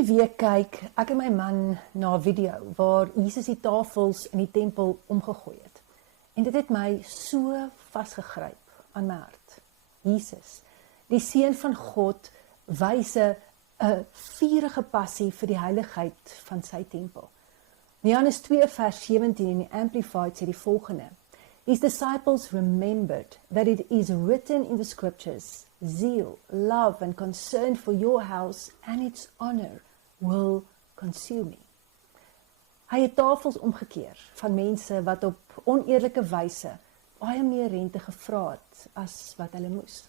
In die week kyk ek en my man na 'n video waar Jesus die tafels in die tempel omgegooi het. En dit het my so vasgegryp aan my hart. Jesus, die Seun van God, wys 'n vurige passie vir die heiligheid van sy tempel. In Johannes 2 vers 17 in die Amplified sê die volgende: His disciples remembered that it is written in the scriptures, zeal, love and concern for your house and its honor will consume me. Hy het tafels omgekeer van mense wat op oneerlike wyse baie meer rente gevra het as wat hulle moes.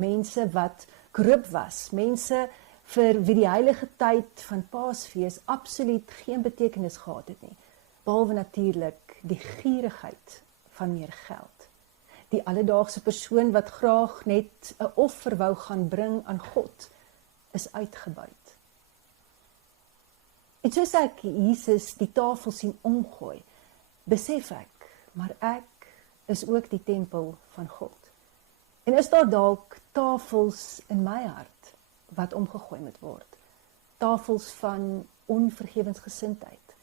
Mense wat korrup was, mense vir wie die heilige tyd van Paasfees absoluut geen betekenis gehad het nie, behalwe natuurlik die gierigheid van meer geld. Die alledaagse persoon wat graag net 'n offer wou gaan bring aan God, is uitgebuit. En soos ek Jesus die tafel sien omgooi, besef ek, maar ek is ook die tempel van God. En is daar dalk tafels in my hart wat omgegooi moet word? Tafels van onvergewensgesindheid,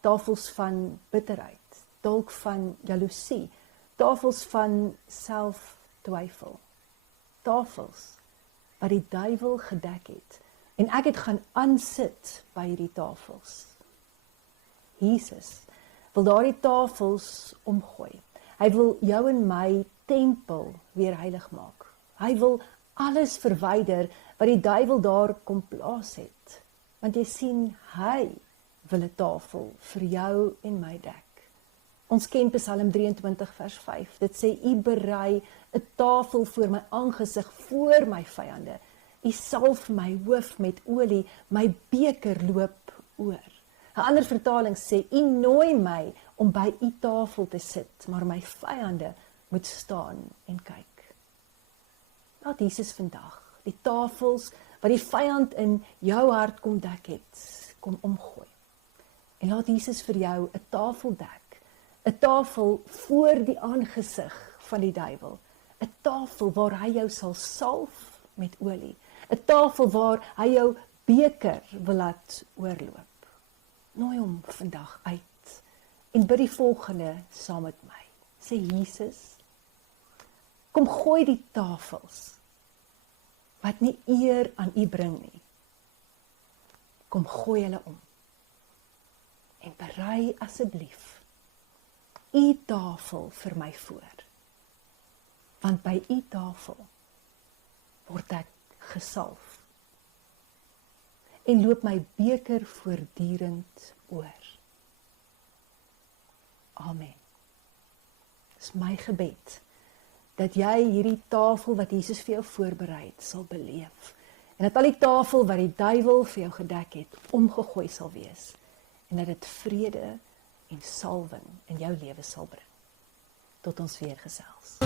tafels van bitterheid, dalk van jaloesie, tafels van selftwyfel, tafels wat die duiwel gedek het, en ek het gaan aansit by hierdie tafels. Jesus wil daardie tafels omgooi. Hy wil jou en my tempel weer heilig maak. Hy wil alles verwyder wat die duiwel daar kom plaas het. Want jy sien, hy wil 'n tafel vir jou en my dek. Ons ken Psalm 23 vers 5. Dit sê, U berei 'n tafel voor my aangesig, voor my vyande. U salf my hoof met olie, my beker loop oor. 'n ander vertaling sê, U nooi my om by U tafel te sit, maar my vyande moet staan en kyk. Laat Jesus vandag die tafels wat die vyand in jou hart kom dek het, kom omgooi. En laat Jesus vir jou 'n tafel dek, 'n tafel voor die aangesig van die duiwel, 'n tafel waar hy jou sal salf met olie, 'n tafel waar hy jou beker wil laat oorloop. Nooi hom vandag uit en bid die volgende saam met my. Sê Jesus, kom gooi die tafels wat nie eer aan U bring nie. Kom gooi hulle om. En berei asseblief U tafel vir my voor. Want by U tafel word ek gesalf. En loop my beker voortdurend oor. Amen. Dis my gebed, dat jy hierdie tafel wat Jesus vir jou voorberei het, sal beleef. En dat al die tafel wat die duiwel vir jou gedek het, omgegooi sal wees. En dat dit vrede en salwing in jou lewe sal bring. Tot ons weer gesels.